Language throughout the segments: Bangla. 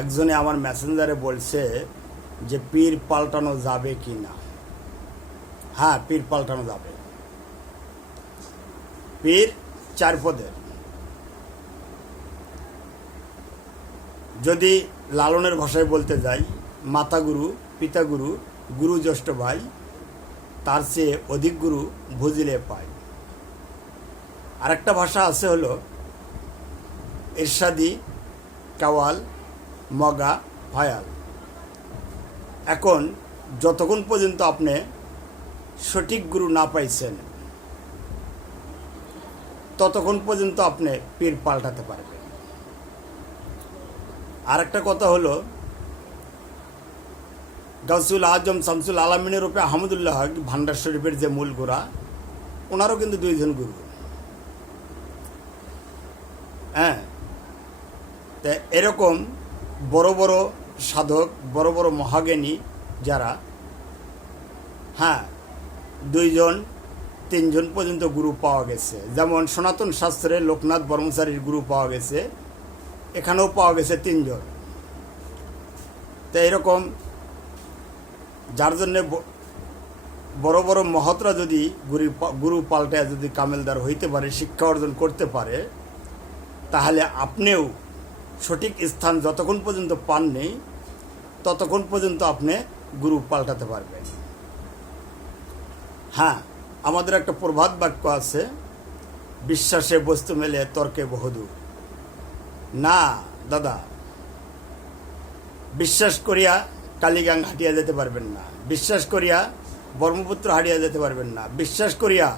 একজনে আমার মেসেঞ্জারে বলছে যে পীর পাল্টানো যাবে কি না। হ্যাঁ, পীর পাল্টানো যাবে। পীর 4 পদের। যদি লালনের ভাষায় বলতে যাই, মাতাগুরু, পিতাগুরু, গুরু জ্যেষ্ঠ ভাই, তার চেয়ে অধিক গুরু বুঝিলে পায়। আরেকটা ভাষা আছে হলো ইরশাদি, কাওয়াল, মগা, ভয়াল। এখন যতক্ষণ পর্যন্ত আপনি সঠিক গুরু না পাইছেন ততক্ষণ পর্যন্ত আপনি পীর পাল্টাতে পারবেন। আর একটা কথা হলো, গাউসুল আজম শামসুল আলমিনের রূপে আহমদুল্লাহ ভান্ডার শরীফের যে মূল গোড়া, ওনারও কিন্তু 2 জন গুরু। হ্যাঁ, তা এরকম বড় বড় সাধক, বড় বড় মহাজ্ঞানী যারা, হ্যাঁ, 2 জন 3 জন পর্যন্ত গুরু পাওয়া গেছে। যেমন সনাতন শাস্ত্রে লোকনাথ ব্রহ্মচারীর গুরু পাওয়া গেছে, এখানেও পাওয়া গেছে 3 জন। তো এরকম যার জন্যে বড় বড় মহতরা যদি গুরু পাল্টায় যদি কামেলদার হইতে পারে, শিক্ষা অর্জন করতে পারে, তাহলে আপনিও সঠিক স্থান যতক্ষণ পর্যন্ত পাননি ততক্ষণ পর্যন্ত আপনি গুরু পাল্টাতে পারবেন। হ্যাঁ, আমাদের একটা প্রবাদ বাক্য আছে, বিশ্বাসে বস্তু মেলে তর্কে বহুদূর। না দাদা, বিশ্বাস করিয়া কালীগাং হাঁটিয়া যেতে পারবেন না, বিশ্বাস করিয়া ব্রহ্মপুত্র হাঁটিয়া যেতে পারবেন না, বিশ্বাস করিয়া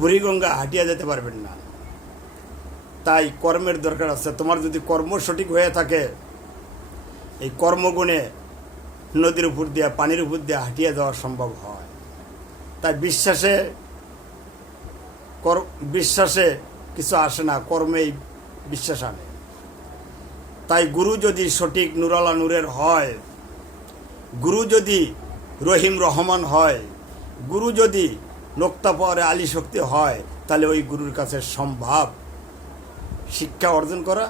বুড়িগঙ্গা হাঁটিয়া যেতে পারবেন না। তাই কর্মের দরকার আছে। তোমার যদি কর্ম সঠিক হয়ে থাকে, এই কর্মগুণে নদীর উপর দিয়ে, পানির উপর দিয়ে হাঁটিয়ে যাওয়া সম্ভব হয়। তাই বিশ্বাসে কিছু আসে না, কর্মেই বিশ্বাস আনে। তাই গুরু যদি সঠিক নুরালা নূরের হয়, গুরু যদি রহিম রহমান হয়, গুরু যদি নোক্তা পাওয়ারে আলী শক্তি হয়, তাহলে ওই গুরুর কাছে সম্ভব শিক্ষা অর্জন করা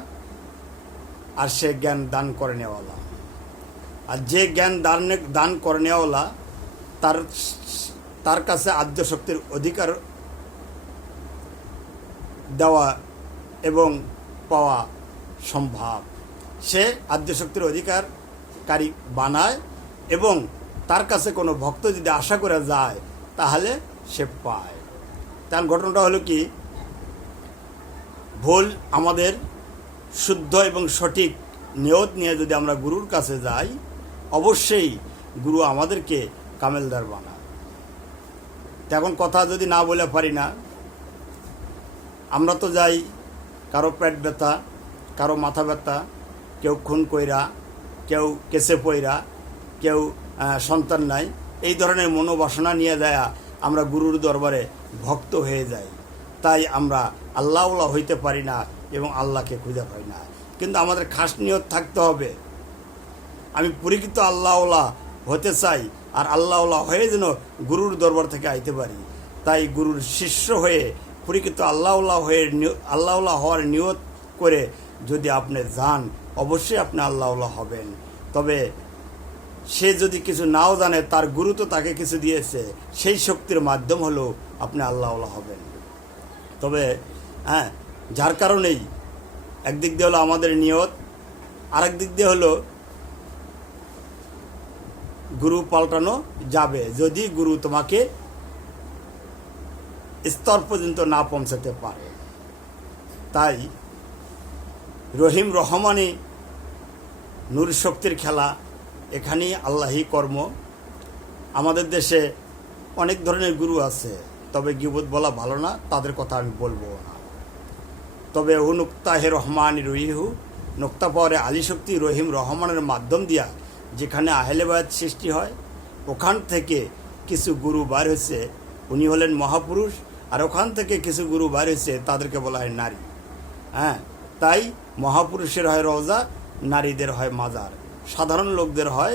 আর সে জ্ঞান দান করে নেওয়ালা। আর যে জ্ঞান দান করে নেওয়ালা, তার কাছে আদ্য শক্তির অধিকার দেওয়া এবং পাওয়া সম্ভব। সে আদ্য শক্তির অধিকারী বানায় এবং তার কাছে কোনো ভক্ত যদি আশা করে যায় তাহলে সে পায়। তার ঘটনাটা হলো কি, ভুল আমাদের শুদ্ধ এবং সঠিক নিয়ত নিয়ে যদি আমরা গুরুর কাছে যাই, অবশ্যই গুরু আমাদেরকে কামেলদার বানায়। এখন কথা যদি না বলে পারি না, আমরা তো যাই কারো পেট ব্যথা, কারো মাথা ব্যথা, কেউ খুন কইরা, কেউ কেসে পইরা, কেউ সন্তান নাই, এই ধরনের মনোবাসনা নিয়ে যায় আমরা গুরুর দরবারে ভক্ত হয়ে যাই। তাই আমরা আল্লাহওয়ালা হইতে পারি না এবং আল্লাহকে খুঁজে পাই না। কিন্তু আমাদের খাস নিয়ত থাকতে হবে, আমি পরিচিত আল্লাহওয়ালা হতে চাই, আর আল্লাহওয়ালা হয়ে যেন গুরুর দরবার থেকে আইতে পারি। তাই গুরুর শিষ্য হয়ে পরিচিত আল্লাহওয়ালা হওয়ার নিয়ত করে যদি আপনি যান, অবশ্যই আপনি আল্লাহওয়ালা হবেন। তবে সে যদি কিছু নাও জানে, তার গুরু তো তাকে কিছু দিয়েছে, সেই শক্তির মাধ্যম হলো আপনি আল্লাহওয়ালা হবেন। তবে হ্যাঁ, যার কারণেই একদিক দিয়ে হলো আমাদের নিয়ত, আরেক দিক দিয়ে হলো গুরু পাল্টানো যাবে যদি গুরু তোমাকে স্তর পর্যন্ত না পৌঁছাতে পারে। তাই রহিম রহমানি নূর শক্তির খেলা, এখানেই আল্লাহি কর্ম। আমাদের দেশে অনেক ধরনের গুরু আছে, তবে গিবত বলা ভালো না, তাদের কথা আমি বলবো না। তবে ও নুক্তাহে রহমান রহিহু, নোক্তা পাওয়ারে আলী শক্তি রহিম রহমানের মাধ্যম দিয়া যেখানে আহলে বায়াত সৃষ্টি হয়, ওখান থেকে কিছু গুরু বার হয়েছে, উনি হলেন মহাপুরুষ। আর ওখান থেকে কিছু গুরু বার হয়েছে, তাদেরকে বলা হয় নারী। হ্যাঁ, তাই মহাপুরুষের হয় রওজা, নারীদের হয় মাজার, সাধারণ লোকদের হয়